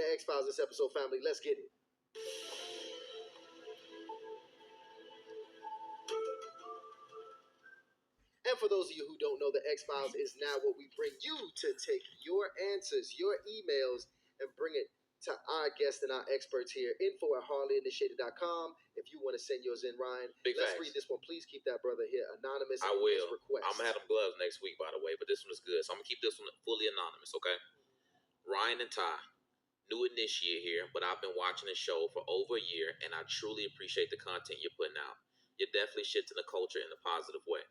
the X-Files this episode, family. Let's get it. And for those of you who don't know, the X-Files is now what we bring you to take your answers, your emails, and bring it to our guests and our experts here. info@hardlyinitiated.com. If you want to send yours in, Ryan. Let's read this one. Please keep that brother here anonymous. I will. I'm going to have them gloves next week, by the way, but this one is good. So I'm going to keep this one fully anonymous, okay? Ryan and Ty, new initiate here, but I've been watching the show for over a year, and I truly appreciate the content you're putting out. You're definitely shifting the culture in a positive way.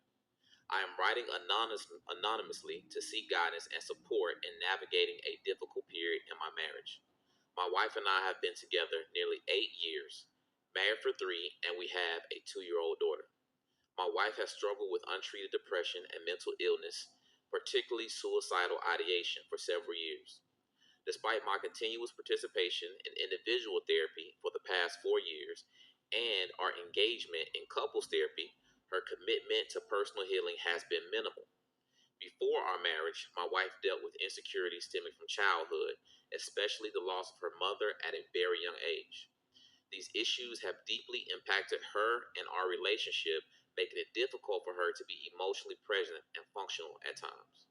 I am writing anonymously to seek guidance and support in navigating a difficult period in my marriage. My wife and I have been together nearly 8 years, married for 3, and we have a 2-year-old daughter. My wife has struggled with untreated depression and mental illness, particularly suicidal ideation, for several years. Despite my continuous participation in individual therapy for the past 4 years and our engagement in couples therapy, her commitment to personal healing has been minimal. Before our marriage, my wife dealt with insecurity stemming from childhood, especially the loss of her mother at a very young age. These issues have deeply impacted her and our relationship, making it difficult for her to be emotionally present and functional at times.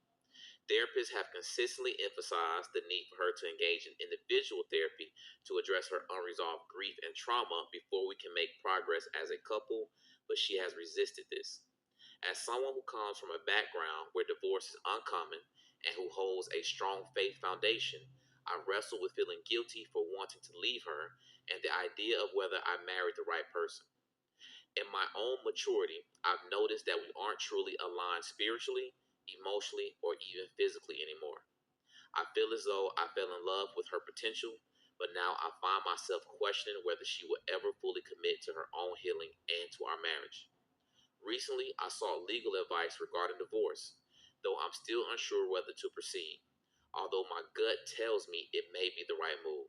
Therapists have consistently emphasized the need for her to engage in individual therapy to address her unresolved grief and trauma before we can make progress as a couple, but she has resisted this. As someone who comes from a background where divorce is uncommon and who holds a strong faith foundation, I wrestle with feeling guilty for wanting to leave her and the idea of whether I married the right person. In my own maturity, I've noticed that we aren't truly aligned spiritually, emotionally, or even physically anymore. I feel as though I fell in love with her potential, but now I find myself questioning whether she will ever fully commit to her own healing and to our marriage. Recently, I sought legal advice regarding divorce, though I'm still unsure whether to proceed, although my gut tells me it may be the right move.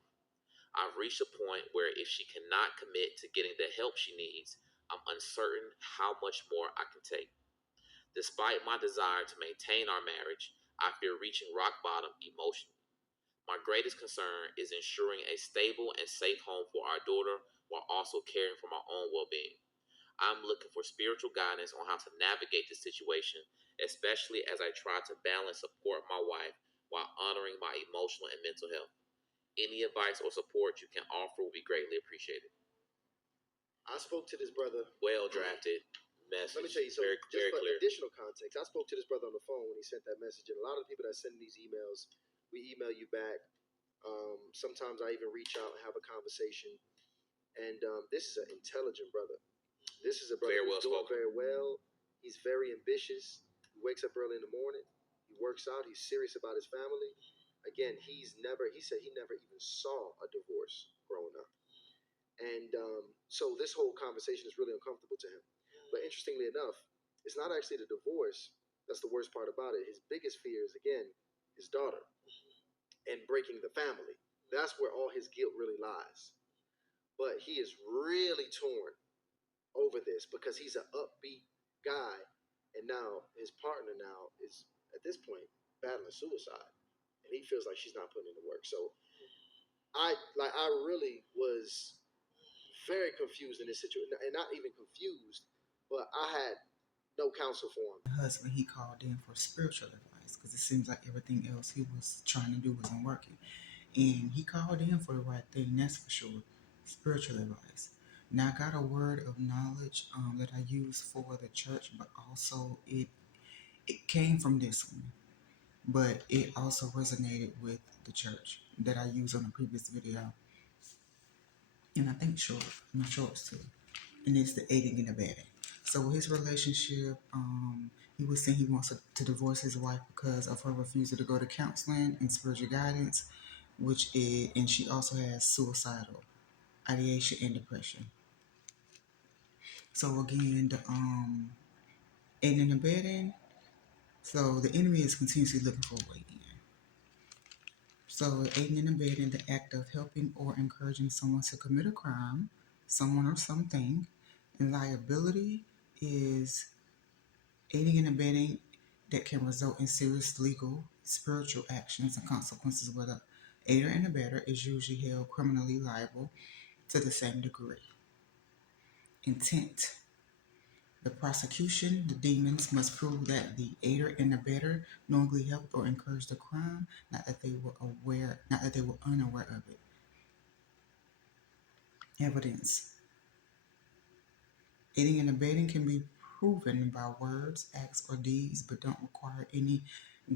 I've reached a point where if she cannot commit to getting the help she needs, I'm uncertain how much more I can take. Despite my desire to maintain our marriage, I fear reaching rock bottom emotionally. My greatest concern is ensuring a stable and safe home for our daughter while also caring for my own well being. I'm looking for spiritual guidance on how to navigate this situation, especially as I try to balance support my wife while honoring my emotional and mental health. Any advice or support you can offer will be greatly appreciated. I spoke to this brother. Well drafted message. Let me tell you, so very, just very for clear. additional context, I spoke to this brother on the phone when he sent that message, and a lot of the people that send these emails, we email you back. Sometimes I even reach out and have a conversation. And this is an intelligent brother. This is a brother who's doing very well. He's very ambitious. He wakes up early in the morning. He works out. He's serious about his family. Again, he said he never even saw a divorce growing up. And so this whole conversation is really uncomfortable to him. But interestingly enough, it's not actually the divorce that's the worst part about it. His biggest fear is, again, his daughter and breaking the family. That's where all his guilt really lies. But he is really torn over this because he's an upbeat guy, and now his partner now is at this point battling suicide, and he feels like she's not putting in the work. So I really was very confused in this situation, and not even confused, but I had no counsel for him. My husband, he called in for spiritual advice because it seems like everything else he was trying to do wasn't working, and he called in for the right thing, that's for sure. Spiritual advice. Now I got a word of knowledge that I use for the church, but also it came from this one, but it also resonated with the church that I used on a previous video, and I think my shorts too, and it's the aiding and abetting. So his relationship, he was saying he wants to divorce his wife because of her refusal to go to counseling and spiritual guidance, and she also has suicidal ideation and depression. So again, the aiding and abetting. So the enemy is continuously looking for a way in. So aiding and abetting, the act of helping or encouraging someone to commit a crime, someone or something. And liability is aiding and abetting that can result in serious legal, spiritual actions and consequences, whether Aider and abettor is usually held criminally liable to the same degree. Intent. The prosecution, the demons, must prove that the aider and abettor knowingly helped or encouraged the crime, not that they were unaware of it. Evidence. Aiding and abetting can be proven by words, acts, or deeds, but don't require any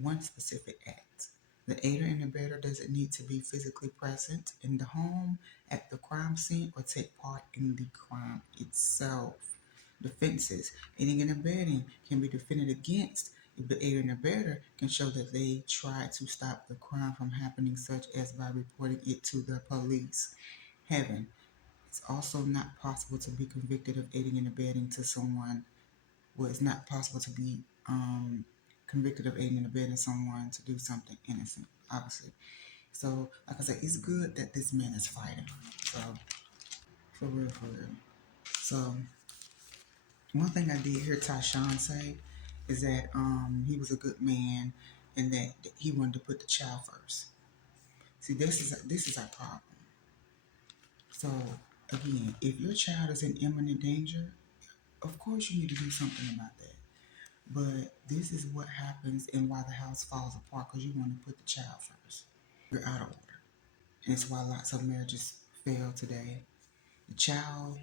one specific act. The aider and abettor doesn't need to be physically present in the home, at the crime scene, or take part in the crime itself. Defenses. Aiding and abetting can be defended against if the aider and abettor can show that they tried to stop the crime from happening, such as by reporting it to the police. Heaven. It's also not possible to be convicted of aiding and abetting to someone. Well, it's not possible to be convicted of aiding and abetting someone to do something innocent, obviously. So, like I said, it's good that this man is fighting. So, for real, for real. So, one thing I did hear Tyshawn say is that he was a good man and that he wanted to put the child first. See, this is our problem. So, again, if your child is in imminent danger, of course you need to do something about that. But this is what happens and why the house falls apart, because you want to put the child first. You're out of order. And it's why lots of marriages fail today. The child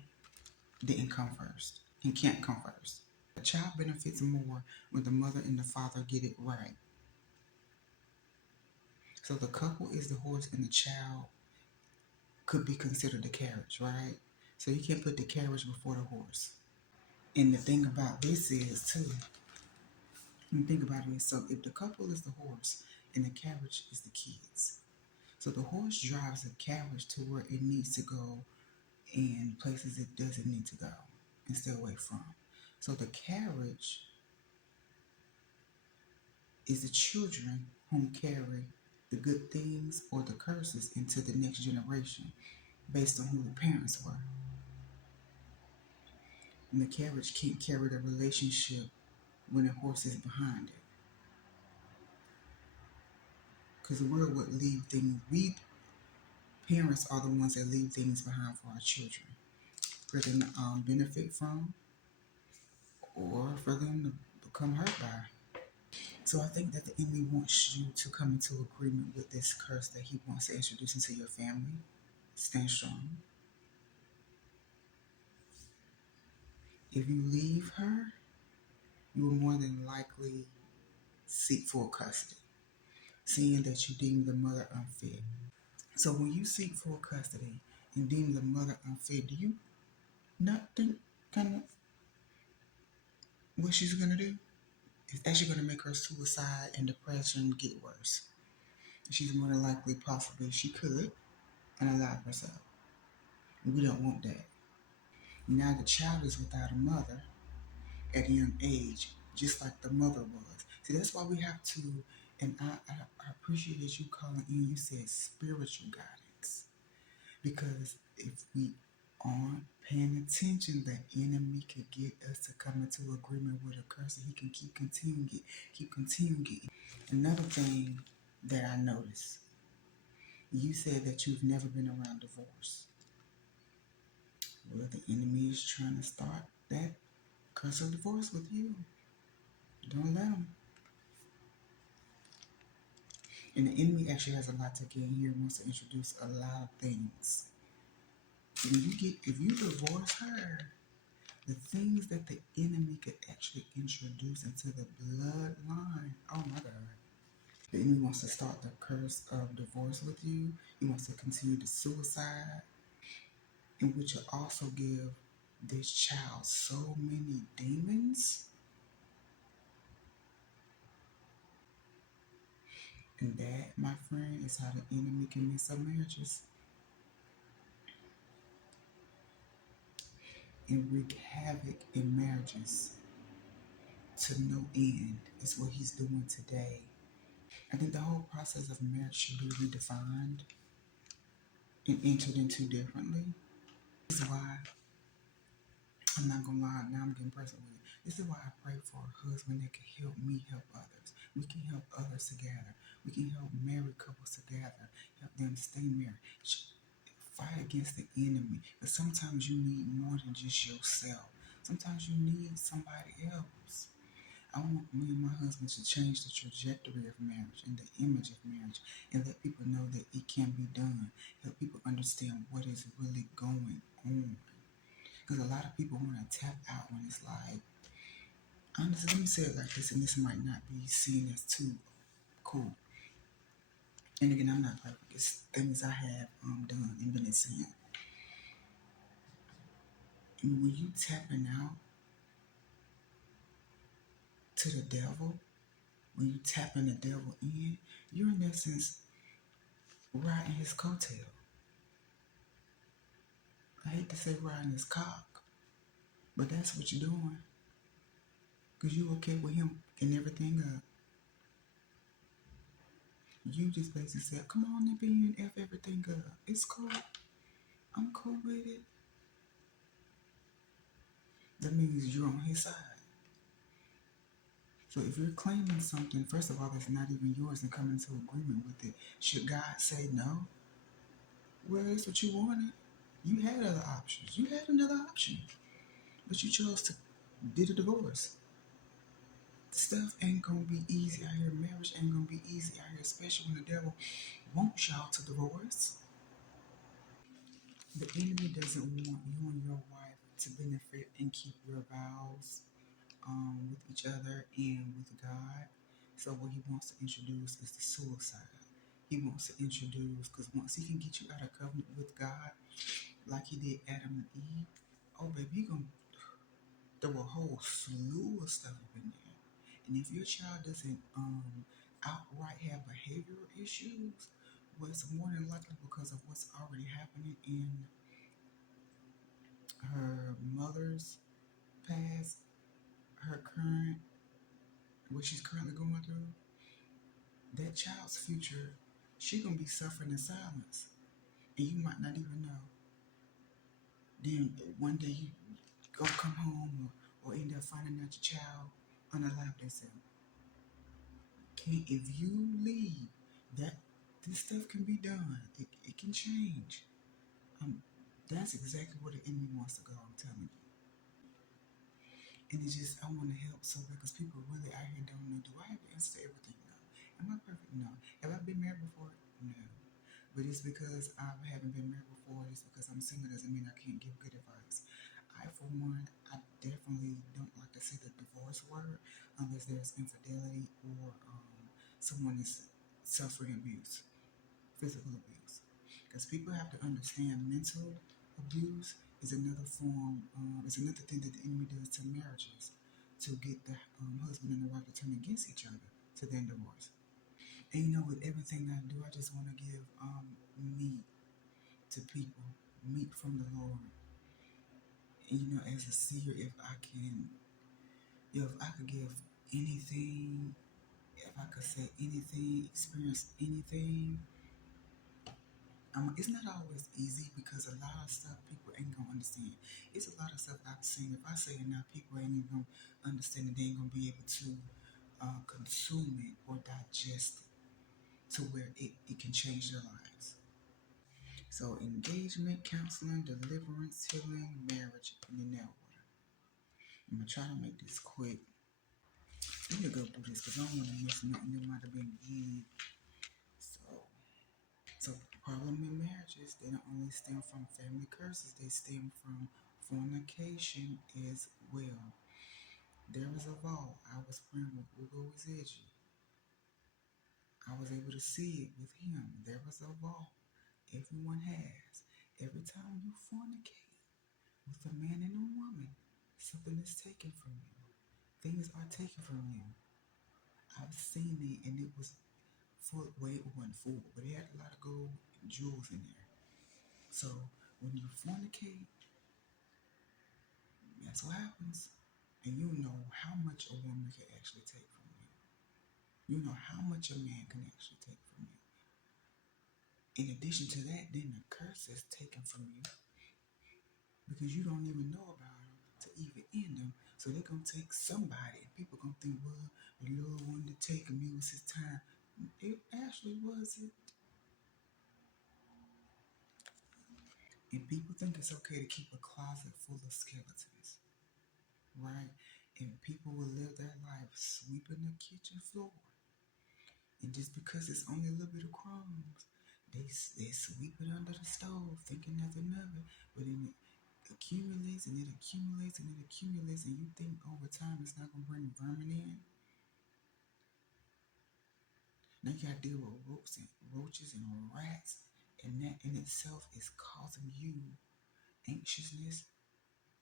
didn't come first and can't come first. The child benefits more when the mother and the father get it right. So the couple is the horse and the child could be considered the carriage, right? So you can't put the carriage before the horse. And the thing about this is too, think about it, so if the couple is the horse and the carriage is the kids, so the horse drives the carriage to where it needs to go and places it doesn't need to go and stay away from. So the carriage is the children whom carry the good things or the curses into the next generation based on who the parents were. And the carriage can't carry the relationship when the horse is behind it. Because the world would leave things, we parents are the ones that leave things behind for our children, for them to benefit from or for them to become hurt by. So I think that the enemy wants you to come into agreement with this curse that he wants to introduce into your family. Stand strong. If you leave her, you will more than likely seek full custody, seeing that you deem the mother unfit. So when you seek full custody and deem the mother unfit, do you not think kind of what she's going to do? It's actually going to make her suicide and depression get worse. She's more than likely, possibly, she could unalive herself. We don't want that. Now the child is without a mother at a young age, just like the mother was. See, that's why we have to, and I appreciate that you calling in, you said spiritual guidance. Because if we aren't paying attention, the enemy could get us to come into agreement with a curse, and he can keep continuing it. Another thing that I noticed, you said that you've never been around divorce. Well, the enemy is trying to start that curse of divorce with you. Don't let him. And the enemy actually has a lot to gain here, wants to introduce a lot of things. If you divorce her, the things that the enemy could actually introduce into the bloodline, oh my God. The enemy wants to start the curse of divorce with you. He wants to continue the suicide, in which will also give this child so many demons. And that, my friend, is how the enemy can mess up marriages and wreak havoc in marriages to no end. Is what he's doing today. I think the whole process of marriage should be redefined and entered into differently. This is why, I'm not gonna lie, now I'm getting personal with it. This is why I pray for a husband that can help me help others. We can help others together. We can help married couples together, help them stay married. Fight against the enemy. But sometimes you need more than just yourself. Sometimes you need somebody else. I want me and my husband to change the trajectory of marriage and the image of marriage and let people know that it can be done. Help people understand what is really going on. Because a lot of people want to tap out when it's like, honestly, let me say it like this, and this might not be seen as too cool. And again, I'm not perfect. It's things I have done and been in sin. And when you tapping out to the devil, when you tapping the devil in, you're in essence riding his coattail. I hate to say riding his cock, but that's what you're doing. Because you okay with him and everything up. You just basically said, come on and be and F everything up. It's cool. I'm cool with it. That means you're on his side. So if you're claiming something, first of all, that's not even yours and coming into agreement with it, should God say no? Well, that's what you wanted. You had other options. You had another option. But you chose to did a divorce. Stuff ain't gonna be easy out here. Marriage ain't gonna be easy out here, especially when the devil wants y'all to divorce. The enemy doesn't want you and your wife to benefit and keep your vows with each other and with God. So what he wants to introduce is the suicide. He wants to introduce, because once he can get you out of covenant with God, like he did Adam and Eve, oh baby, he gonna throw a whole slew of stuff up in there. And if your child doesn't outright have behavioral issues, well, it's more than likely because of what's already happening in her mother's past, her current, what she's currently going through. That child's future, she gonna be suffering in silence, and you might not even know. Then one day you go come home or end up finding out your child unalived themselves. Can if you leave, that this stuff can be done. It can change. That's exactly where the enemy wants to go. I'm telling you. And it's just I want to help so because people really out here don't know. Do I have the answer to everything? No. Am I perfect? No. Have I been married before? No. But it's because I haven't been married before. It's because I'm single doesn't mean I can't give good advice. I, for one, I definitely don't like to say the divorce word unless there's infidelity or someone is suffering abuse, physical abuse. Because people have to understand mental abuse is another form, it's another thing that the enemy does to marriages to get the husband and the wife to turn against each other to then divorce. And you know, with everything I do, I just want to give meat to people, meat from the Lord. And you know, as a seer, if I could give anything, if I could say anything, experience anything, it's not always easy because a lot of stuff people ain't gonna understand. It's a lot of stuff I've seen. If I say it now, people ain't even gonna understand it. They ain't gonna be able to consume it or digest it to where it can change their lives. So engagement, counseling, deliverance, healing, marriage, and the now order. I'm gonna try to make this quick. Let me go through this because I don't want to miss nothing that might have been good. So problem in marriages, they don't only stem from family curses, they stem from fornication as well. There is a vault. I was praying with Ugo Izegi. I was able to see it with him. There was a vault. Everyone has. Every time you fornicate with a man and a woman, something is taken from you. Things are taken from you. I've seen it and it was full, well, it wasn't full, but it had a lot of gold and jewels in there. So when you fornicate, that's what happens. And you know how much a woman can actually take from you. You know how much a man can actually take from you. In addition to that, then the curse is taken from you because you don't even know about it. to even end them. So they're gonna take somebody, and people gonna think, well, the Lord wanted to take him, it was his time. It actually wasn't. And people think it's okay to keep a closet full of skeletons, right? And people will live their life sweeping the kitchen floor. And just because it's only a little bit of crumbs, they sweep it under the stove thinking nothing of it. But then it accumulates and it accumulates and it accumulates, and you think over time it's not going to bring vermin in. Now you got to deal with roaches and rats, and that in itself is causing you anxiousness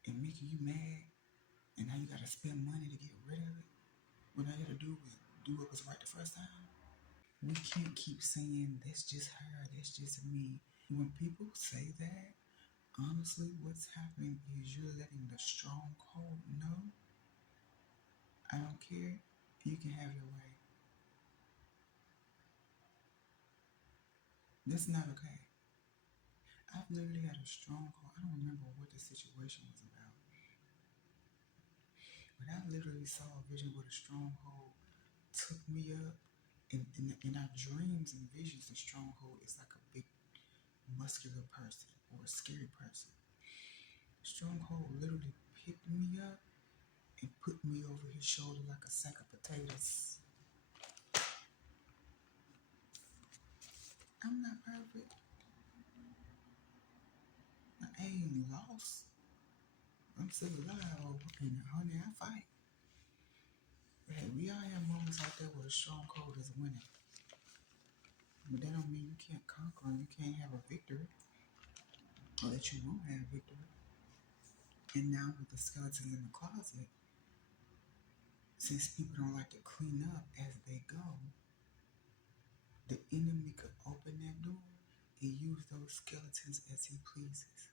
and making you mad. And now you got to spend money to get rid of it. What I got to do is do what was right the first time. We can't keep saying that's just her, that's just me. When people say that, honestly, what's happening is you're letting the stronghold know, I don't care, you can have your way. That's not okay. I've literally had a stronghold. I don't remember what the situation was about, but I literally saw a vision where the stronghold took me up. In our dreams and visions, the stronghold is like a big muscular person or a scary person. Stronghold literally picked me up and put me over his shoulder like a sack of potatoes. I'm not perfect. I ain't lost. I'm still alive, and honey, I fight. Hey, we all have moments out there where the stronghold is winning. But that don't mean you can't conquer and you can't have a victory, or that you won't have victory. And now with the skeletons in the closet, since people don't like to clean up as they go, the enemy could open that door and use those skeletons as he pleases.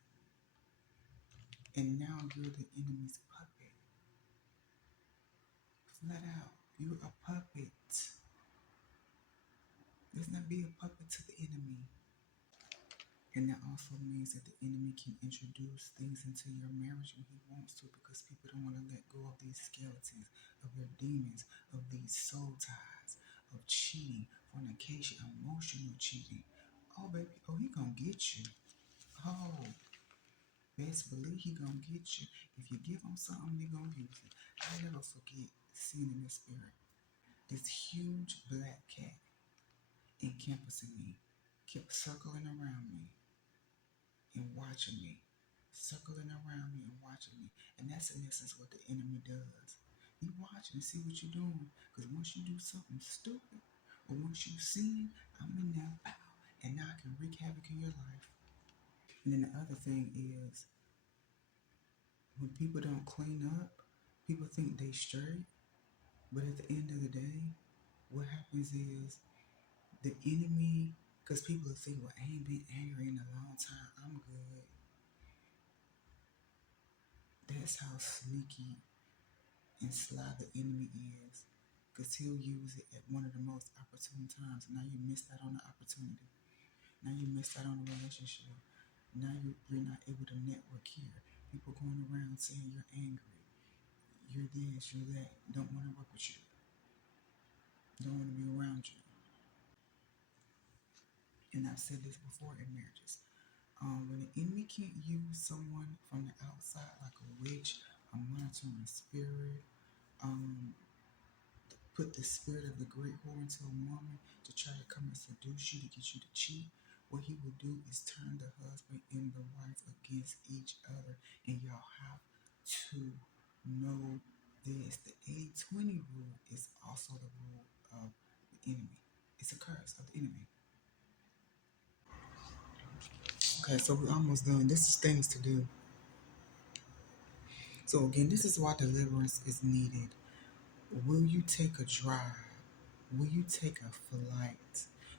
And now you're the enemy's puppet. Flat out, you're a puppet. Let's not be a puppet to the enemy. And that also means that the enemy can introduce things into your marriage when he wants to, because people don't want to let go of these skeletons, of their demons, of these soul ties, of cheating, fornication, emotional cheating. Oh, baby, oh, he gonna get you. Oh, best believe he gonna get you. If you give him something, he gonna use it. I never forget seeing in the spirit this huge black cat encompassing me, kept circling around me and watching me, circling around me and watching me. And that's in essence what the enemy does. He watching and see what you're doing. Because once you do something stupid, or once you sin, I'm in there, pow, and now I can wreak havoc in your life. And then the other thing is, when people don't clean up, people think they straight. But at the end of the day, what happens is the enemy, because people will think, well, I ain't been angry in a long time, I'm good. That's how sneaky and sly the enemy is, because he'll use it at one of the most opportune times. Now you missed out on the opportunity. Now you missed out on the relationship. Now you're not able to network here. People going around saying you're angry, you're this, you're that, don't want to work with you, don't want to be around you. And I've said this before in marriages. When the enemy can't use someone from the outside, like a witch, a monitoring spirit, put the spirit of the great whore into a woman to try to come and seduce you, to get you to cheat, what he will do is turn the husband and the wife against each other. And y'all have to know this. The 80-20 rule is also the rule of the enemy. It's a curse of the enemy. Okay, so we're almost done. This is things to do. So again, this is why deliverance is needed. Will you take a drive? Will you take a flight?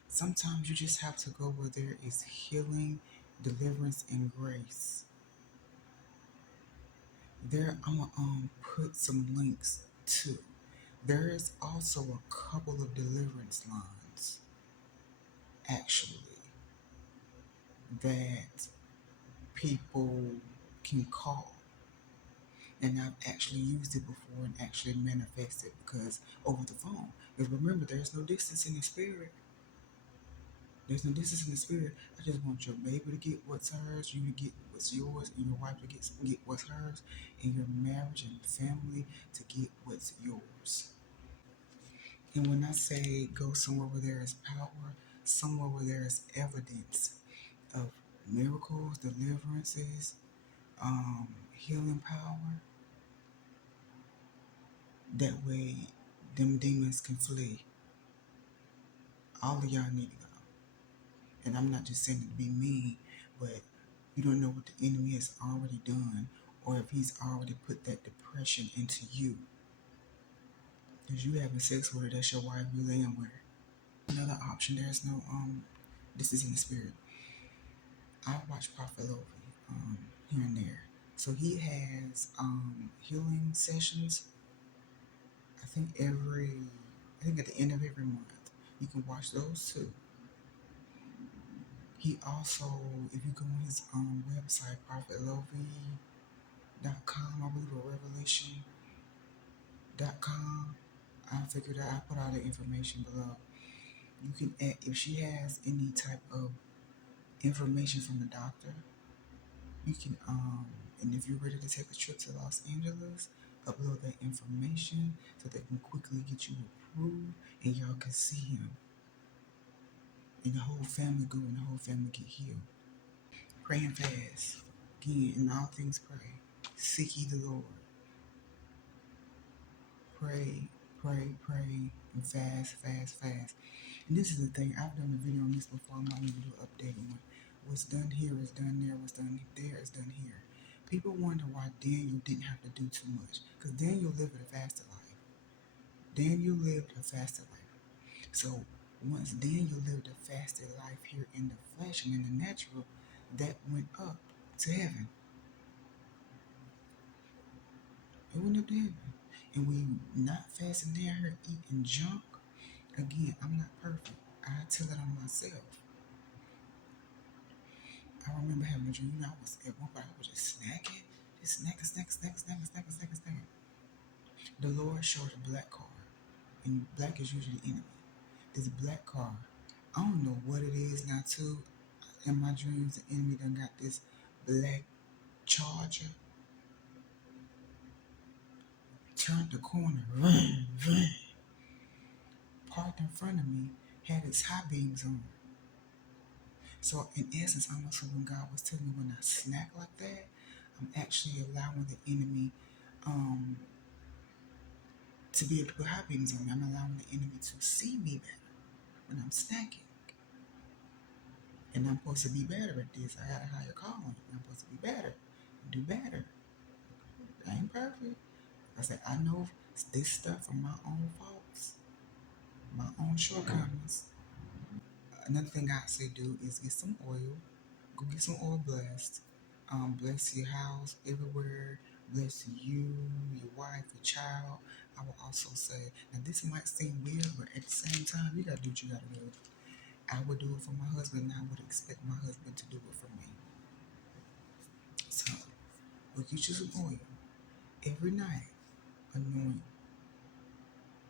Sometimes you just have to go where there is healing, deliverance, and grace. There, I'm gonna put some links too. There is also a couple of deliverance lines, actually, that people can call. And I've actually used it before and actually manifested because over the phone. Because remember, there's no distance in the spirit. There's no distance in the spirit. I just want your baby to get what's hers, you to get what's yours, and your wife to get what's hers, and your marriage and family to get what's yours. And when I say go somewhere where there is power, somewhere where there is evidence of miracles, deliverances, healing power, that way them demons can flee. All of y'all need to go. And I'm not just saying it to be mean, but you don't know what the enemy has already done or if he's already put that depression into you. Because you having sex with her, that's your wife, you laying with her. Another option, there's no, this is in the spirit. I watch Prophet Lovi here and there. So he has healing sessions, I think at the end of every month. You can watch those too. He also, if you go on his website, prophetlovey.com, I believe, or revelation.com, I figured out, I put all the information below. You can add, if she has any type of information from the doctor, you can, and if you're ready to take a trip to Los Angeles, upload that information so they can quickly get you approved and y'all can see him. And the whole family go and the whole family get healed. Pray and fast. Again, in all things pray. Seek ye the Lord. Pray, and fast. And this is the thing, I've done a video on this before, I'm not going to do an updated one. What's done here is done there, what's done there is done here. People wonder why Daniel didn't have to do too much. Because Daniel lived a fasted life. So once Daniel lived a fasted life here in the flesh and in the natural, that went up to heaven. It went up to heaven. And we not fasting down here eating junk. Again, I'm not perfect. I tell it on myself. I remember having a dream. I was at one point I was just snacking. The Lord showed a black car. And black is usually the enemy. This black car. I don't know what it is now too. In my dreams, the enemy done got this black Charger. Turned the corner. Run. Parked in front of me. Had its high beams on. So in essence, almost when God was telling me when I snack like that, I'm actually allowing the enemy to be able to put high beams on me. I'm allowing the enemy to see me better when I'm snacking. And I'm supposed to be better at this. I got a higher calling. I'm supposed to be better. Do better. I ain't perfect. I said, I know this stuff from my own faults, my own shortcomings. Another thing I say do is get some oil. Go get some oil blessed. Bless your house everywhere. Bless you, your wife, your child. I will also say, now this might seem weird, but at the same time, you gotta do what you gotta do. I would do it for my husband, and I would expect my husband to do it for me. So, we'll get you some oil. Every night, anoint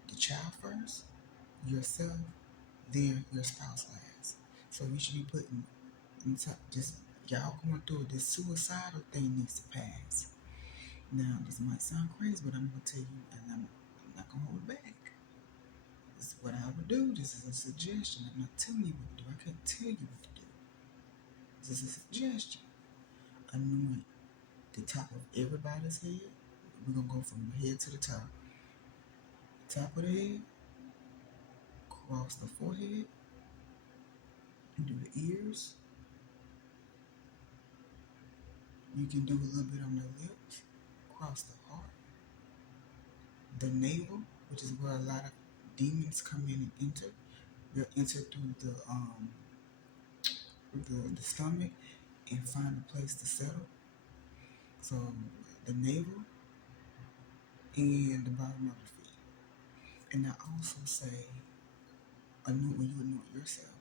the child first, yourself, then your spouse last. So you should be putting just y'all going through it. This suicidal thing needs to pass. Now, this might sound crazy, but I'm going to tell you, and I'm not going to hold back. This is what I would do. This is a suggestion. I'm not telling you what to do. I can't tell you what to do. This is a suggestion. Anoint the top of everybody's head. We're going to go from the head to the top. Top of the head, cross the forehead, and do the ears. You can do a little bit on the lips, cross the heart, the navel, which is where a lot of demons come in and enter. They'll enter through the stomach and find a place to settle. So the navel and the bottom of the feet. And I also say, when you anoint yourself,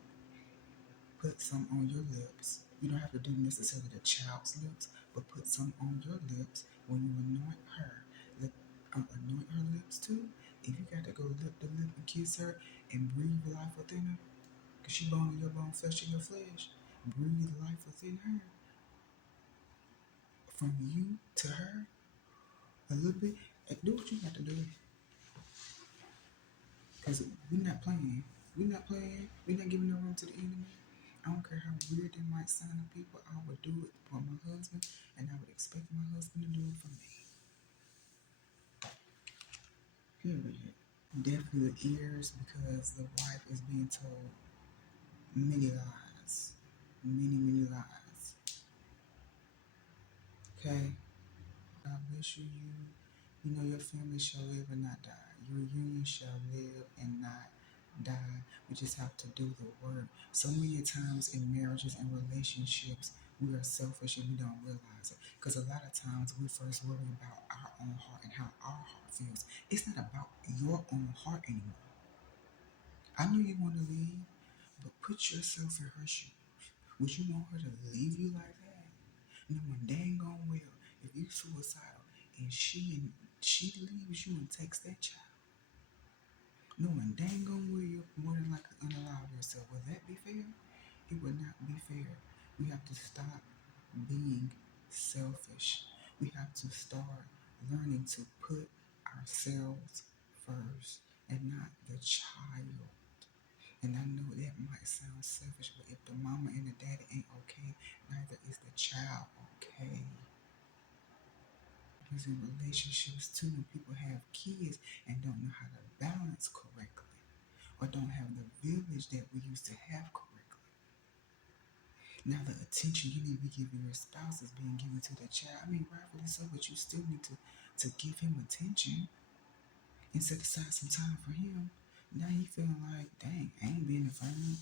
put some on your lips. You don't have to do necessarily the child's lips, but put some on your lips when you anoint her. Anoint her lips too. If you got to go lip to lip and kiss her and breathe life within her, because she bone of your bone, flesh of your flesh, breathe life within her. From you to her, a little bit. Do what you got to do. Because we're not playing. We're not playing. We're not giving no room to the enemy. I don't care how weird it might sound to people. I would do it for my husband, and I would expect my husband to do it for me. Period. Definitely the ears, because the wife is being told many lies. Many lies. Okay? God bless you. You know your family shall live and not die. Your union shall live and not die. We just have to do the work. So many times in marriages and relationships, we are selfish and we don't realize it. Because a lot of times we first worry about our own heart and how our heart feels. It's not about your own heart anymore. I know you want to leave, but put yourself in her shoes. Would you want her to leave you like that? Knowing dang on well, if you suicidal and she leaves you and takes that child, knowing dang on well you're more than likely unalive yourself, would that be fair? It would not be fair. We have to stop being selfish. We have to start learning to put ourselves first and not the child. And I know that might sound selfish, but if the mama and the daddy ain't okay, neither is the child okay. Because in relationships too, when people have kids and don't know how to balance correctly, or don't have the village that we used to have correctly, now the attention you need to be giving your spouse is being given to the child. I mean, rightfully so, but you still need to give him attention and set aside some time for him. Now he feeling like, dang, I ain't being the family.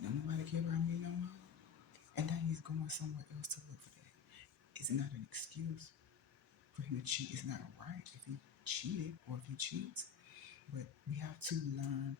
Don't nobody care about me no more. And now he's going somewhere else to look for that. It's not an excuse for him to cheat. It's not right if he cheated or if he cheats. But we have to learn